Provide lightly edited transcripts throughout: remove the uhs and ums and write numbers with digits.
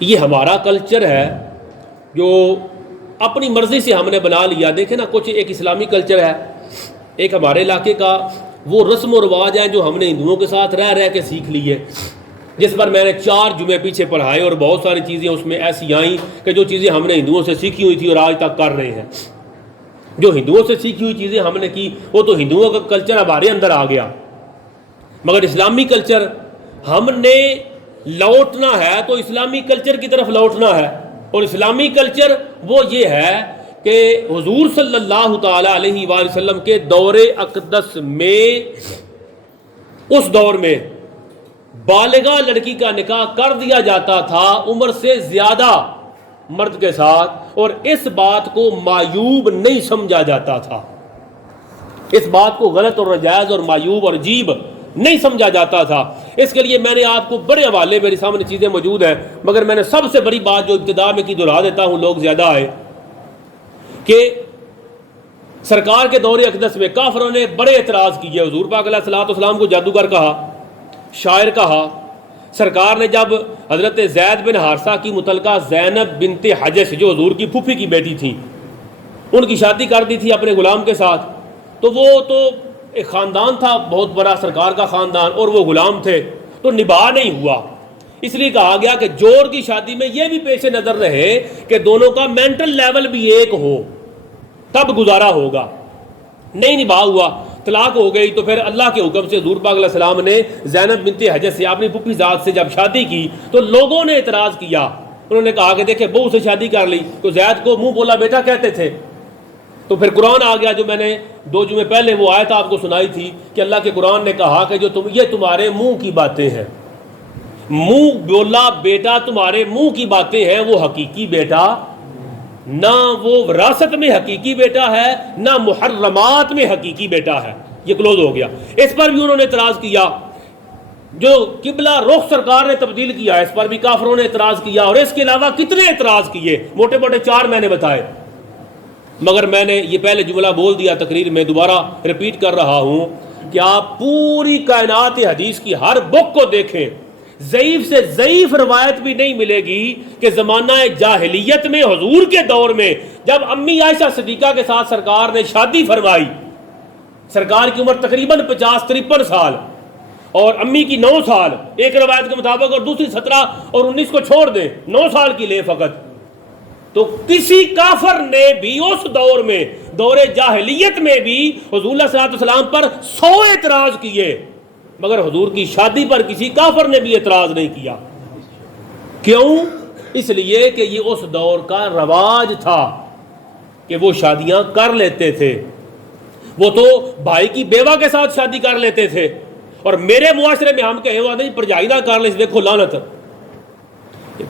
یہ ہمارا کلچر ہے جو اپنی مرضی سے ہم نے بنا لیا. دیکھیں نا, کچھ ایک اسلامی کلچر ہے, ایک ہمارے علاقے کا وہ رسم و رواج ہیں جو ہم نے ہندوؤں کے ساتھ رہ رہ کے سیکھ لی ہے, جس پر میں نے 4 جمعے پیچھے پڑھائے اور بہت ساری چیزیں اس میں ایسی آئیں کہ جو چیزیں ہم نے ہندوؤں سے سیکھی ہوئی تھی اور آج تک کر رہے ہیں. جو ہندوؤں سے سیکھی ہوئی چیزیں ہم نے کی وہ تو ہندوؤں کا کلچر ہمارے اندر آ گیا, مگر اسلامی کلچر ہم نے لوٹنا ہے تو اسلامی کلچر کی طرف لوٹنا ہے. اور اسلامی کلچر وہ یہ ہے کہ حضور صلی اللہ تعالی علیہ وآلہ وسلم کے دور اقدس میں, اس دور میں بالغہ لڑکی کا نکاح کر دیا جاتا تھا عمر سے زیادہ مرد کے ساتھ, اور اس بات کو معیوب نہیں سمجھا جاتا تھا. اس بات کو غلط اور ناجائز اور معیوب اور عجیب نہیں سمجھا جاتا تھا. اس کے لیے میں نے آپ کو بڑے حوالے, میرے سامنے چیزیں موجود ہیں, مگر میں نے سب سے بڑی بات جو ابتدا میں کی دہرا دیتا ہوں, لوگ زیادہ آئے, کہ سرکار کے دور اقدس میں کافروں نے بڑے اعتراض کیے. حضور پاک علیہ الصلوۃ والسلام کو جادوگر کہا, شاعر کہا. سرکار نے جب حضرت زید بن حارثہ کی متعلقہ زینب بنت حجش جو حضور کی پھوپھی کی بیٹی تھی, ان کی شادی کر دی تھی اپنے غلام کے ساتھ, تو وہ تو ایک خاندان تھا بہت بڑا سرکار کا خاندان, اور وہ غلام تھے, تو نباہ نہیں ہوا. اس لیے کہا گیا کہ جوڑ کی شادی میں یہ بھی پیش نظر رہے کہ دونوں کا مینٹل لیول بھی ایک ہو, تب گزارا ہوگا. نہیں نباہ ہوا, طلاق ہو گئی, تو پھر اللہ کے حکم سے حضور پاک علیہ السلام نے زینب بنت حجش سے اپنی پھوپھی ذات سے جب شادی کی تو لوگوں نے اعتراض کیا. انہوں نے کہا کہ دیکھیں بہو سے شادی کر لی, تو زید کو منہ بولا بیٹا کہتے تھے. تو پھر قرآن آ گیا, جو میں نے 2 جمعے پہلے وہ آیت آپ کو سنائی تھی, کہ اللہ کے قرآن نے کہا کہ جو یہ تمہارے منہ کی باتیں ہیں, منہ بولا بیٹا تمہارے منہ کی باتیں ہیں, وہ حقیقی بیٹا نہ وہ وراثت میں حقیقی بیٹا ہے, نہ محرمات میں حقیقی بیٹا ہے. یہ کلوز ہو گیا. اس پر بھی انہوں نے اعتراض کیا. جو قبلہ رخ سرکار نے تبدیل کیا, اس پر بھی کافروں نے اعتراض کیا, اور اس کے علاوہ کتنے اعتراض کیے, موٹے موٹے 4 میں نے بتائے. مگر میں نے یہ پہلے جملہ بول دیا تقریر میں, دوبارہ ریپیٹ کر رہا ہوں کہ آپ پوری کائنات حدیث کی ہر بک کو دیکھیں, ضعیف سے ضعیف روایت بھی نہیں ملے گی کہ زمانہ جاہلیت میں حضور کے دور میں جب امی عائشہ صدیقہ کے ساتھ سرکار نے شادی فرمائی, سرکار کی عمر تقریباً 50-53 سال اور امی کی 9 سال ایک روایت کے مطابق, اور دوسری 17 اور 19 کو چھوڑ دیں, 9 سال کی لے فقط. تو کسی کافر نے بھی اس دور میں, دور جاہلیت میں بھی حضور علیہ الصلوۃ والسلام پر 100 اعتراض کیے, مگر حضور کی شادی پر کسی کافر نے بھی اعتراض نہیں کیا. کیوں؟ اس لیے کہ یہ اس دور کا رواج تھا کہ وہ شادیاں کر لیتے تھے. وہ تو بھائی کی بیوہ کے ساتھ شادی کر لیتے تھے, اور میرے معاشرے میں ہم کہے ہوا نہیں پرجائی نہ کر لیں, دیکھو لعنت,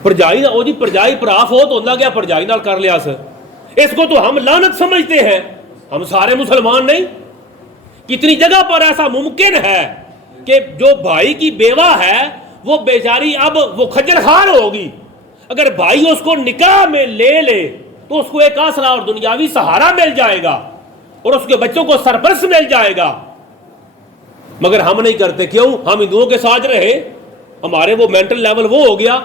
پرجائی نہ, او جی پرجائی پراف ہو تو اللہ کیا پرجائی نہ کر لیا سر, اس کو تو ہم لعنت سمجھتے ہیں. ہم سارے مسلمان نہیں. کتنی جگہ پر ایسا ممکن ہے کہ جو بھائی کی بیوہ ہے وہ بیچاری اب وہ خجل خوار ہوگی, اگر بھائی اس کو نکاح میں لے لے تو اس کو ایک آسرا اور دنیاوی سہارا مل جائے گا, اور اس کے بچوں کو سرپرست مل جائے گا. مگر ہم نہیں کرتے. کیوں؟ ہم ہندوؤں کے ساتھ رہے, ہمارے وہ مینٹل لیول وہ ہو گیا,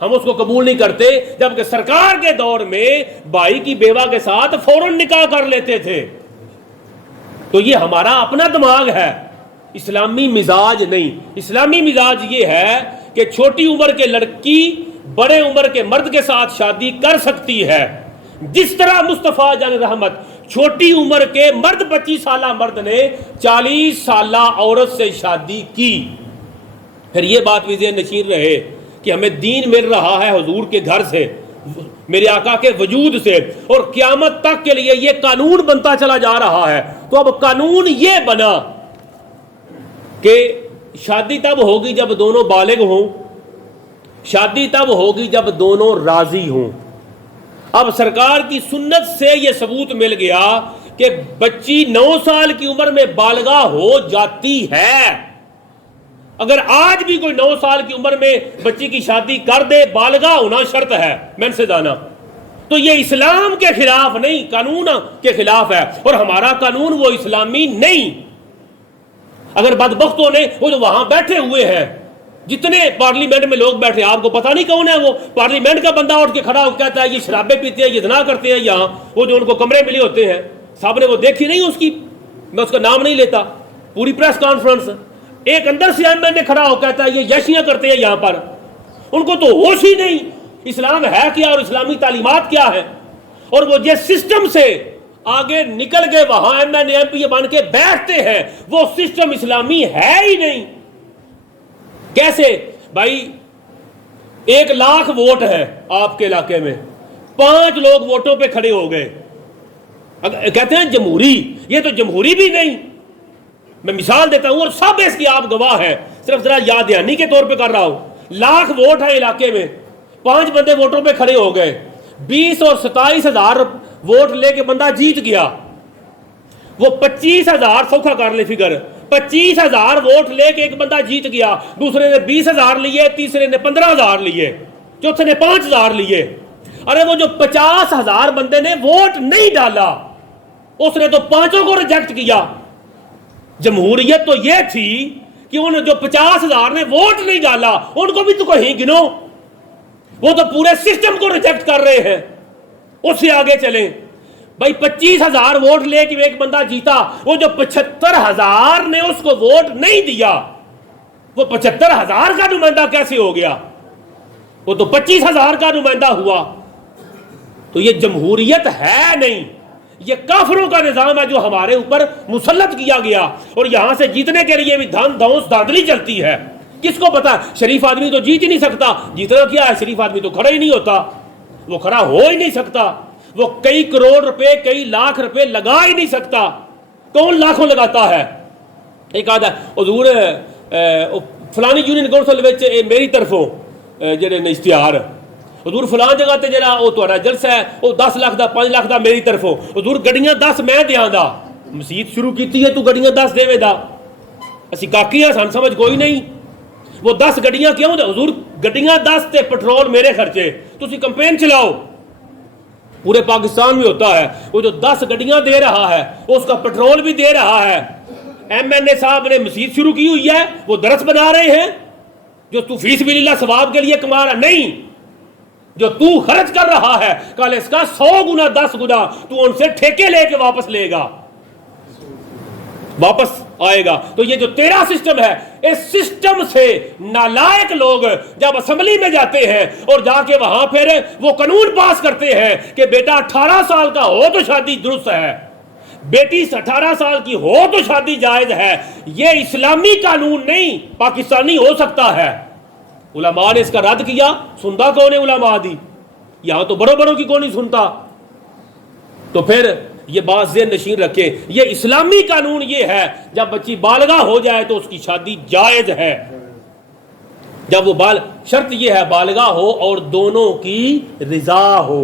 ہم اس کو قبول نہیں کرتے. جبکہ سرکار کے دور میں بھائی کی بیوہ کے ساتھ فوراً نکاح کر لیتے تھے. تو یہ ہمارا اپنا دماغ ہے, اسلامی مزاج نہیں. اسلامی مزاج یہ ہے کہ چھوٹی عمر کے لڑکی بڑے عمر کے مرد کے ساتھ شادی کر سکتی ہے, جس طرح مصطفیٰ جان رحمت چھوٹی عمر کے مرد 25 سالہ مرد نے 40 سالہ عورت سے شادی کی. پھر یہ بات بھی ذہن نشین رہے کہ ہمیں دین مل رہا ہے حضور کے گھر سے, میرے آقا کے وجود سے, اور قیامت تک کے لیے یہ قانون بنتا چلا جا رہا ہے. تو اب قانون یہ بنا کہ شادی تب ہوگی جب دونوں بالغ ہوں, شادی تب ہوگی جب دونوں راضی ہوں. اب سرکار کی سنت سے یہ ثبوت مل گیا کہ بچی 9 سال کی عمر میں بالغہ ہو جاتی ہے. اگر آج بھی کوئی 9 سال کی عمر میں بچی کی شادی کر دے, بالغہ ہونا شرط ہے, من سے دانا, تو یہ اسلام کے خلاف نہیں, قانون کے خلاف ہے, اور ہمارا قانون وہ اسلامی نہیں. اگر بدبختوں نے وہ جو وہاں بیٹھے ہوئے ہیں جتنے پارلیمنٹ میں لوگ بیٹھے آپ کو پتہ نہیں کون ہے وہ پارلیمنٹ کا بندہ اٹھ کے کھڑا ہو کہتا ہے یہ شرابیں پیتے ہیں، یہ زنا کرتے ہیں، یہاں وہ جو ان کو کمرے ملے ہوتے ہیں صاحب نے وہ دیکھی نہیں اس کی، میں اس کا نام نہیں لیتا، پوری پریس کانفرنس ایک اندر سے ایم این اے کھڑا ہو کہتا ہے یہ یشیاں کرتے ہیں یہاں پر، ان کو تو ہوش ہی نہیں اسلام ہے کیا اور اسلامی تعلیمات کیا ہے، اور وہ جس سسٹم سے آگے نکل گئے وہاں M N A M P بن کے بیٹھتے ہیں، وہ سسٹم اسلامی ہے ہی نہیں۔ کیسے بھائی 1,00,000 ووٹ ہے آپ کے علاقے میں، 5 لوگ ووٹوں پہ کھڑے ہو گئے، کہتے ہیں جمہوری، یہ تو جمہوری بھی نہیں۔ میں مثال دیتا ہوں اور سب اس کی آپ گواہ ہیں، صرف ذرا یاد دہانی کے طور پہ کر رہا ہوں۔ 1,00,000 ووٹ ہے علاقے میں، 5 بندے ووٹوں پہ کھڑے ہو گئے، 20 اور 27,000 ووٹ لے کے بندہ جیت گیا، وہ 25,000 سوکھا کر لے فگر، 25,000 ووٹ لے کے ایک بندہ جیت گیا، دوسرے نے 20,000 لیے، تیسرے نے 15,000 لیے، چوتھے نے 5,000 لیے۔ ارے وہ جو 50,000 بندے نے ووٹ نہیں ڈالا اس نے تو 5 کو ریجیکٹ کیا۔ جمہوریت تو یہ تھی کہ ان جو 50,000 نے ووٹ نہیں ڈالا ان کو بھی تو کہیں گنو، وہ تو پورے سسٹم کو ریجیکٹ کر رہے ہیں۔ اس سے آگے چلیں بھائی 25,000 ووٹ لے کے ایک بندہ جیتا، وہ جو 75,000 نے اس کو ووٹ نہیں دیا وہ 75,000 کا نمائندہ کیسے ہو گیا؟ وہ تو 25,000 کا نمائندہ ہوا۔ تو یہ جمہوریت ہے نہیں، یہ کافروں کا نظام ہے جو ہمارے اوپر مسلط کیا گیا، اور یہاں سے جیتنے کے لیے بھی دھن دھونس دھاندلی چلتی ہے۔ کس کو پتا شریف آدمی تو جیت ہی نہیں سکتا، جیتنا کیا ہے، شریف آدمی تو کھڑا ہی نہیں ہوتا، وہ کھڑا ہو ہی نہیں سکتا، وہ کئی کروڑ روپے کئی لاکھ روپے لگا ہی نہیں سکتا۔ کون لاکھوں لگاتا ہے؟ ایک آدھا حضور فلانی یونین کونسل وچ میری طرفوں جڑے نے اشتہار حضور فلان جگہ تے جڑا وہ تہاڈا جلسہ ہے وہ 10 لاکھ دا 5 لاکھ دا میری طرفوں، حضور گڈیاں 10 میں دیاں دا، مسجد شروع کیتی ہے تو گڈیاں 10 دیوے دا، اسی کاکیاں سن سمجھ کوئی نہیں، وہ 10 گڈیاں کیوں دے؟ حضور گڈیاں 10 تے پٹرول میرے خرچے، تسی کمپین چلاؤ۔ پورے پاکستان میں ہوتا ہے، وہ جو 10 گڈیاں دے رہا ہے اس کا پٹرول بھی دے رہا ہے۔ ایم این اے صاحب نے مسجد شروع کی ہوئی ہے، وہ درس بنا رہے ہیں جو تو فی سبیل اللہ ثواب کے لیے کما رہا نہیں، جو تو خرچ کر رہا ہے کل اس کا 100 گنا 10 گنا تو ان سے ٹھیکے لے کے واپس لے گا، واپس آئے گا۔ تو یہ جو تیرا سسٹم ہے، اس سسٹم سے نالائق لوگ جب اسمبلی میں جاتے ہیں اور جا کے وہاں پھر وہ قانون پاس کرتے ہیں کہ بیٹا 18 سال کا ہو تو شادی درست ہے، بیٹی 18 سال کی ہو تو شادی جائز ہے، یہ اسلامی قانون نہیں پاکستانی ہو سکتا ہے۔ علماء نے اس کا رد کیا، سنتا کون ہے علماء دی؟ یہاں تو بڑوں بڑوں کی کون نہیں سنتا۔ تو پھر یہ بات ذہن نشین رکھے، یہ اسلامی قانون یہ ہے جب بچی بالغہ ہو جائے تو اس کی شادی جائز ہے، جب وہ شرط یہ ہے بالغہ ہو اور دونوں کی رضا ہو۔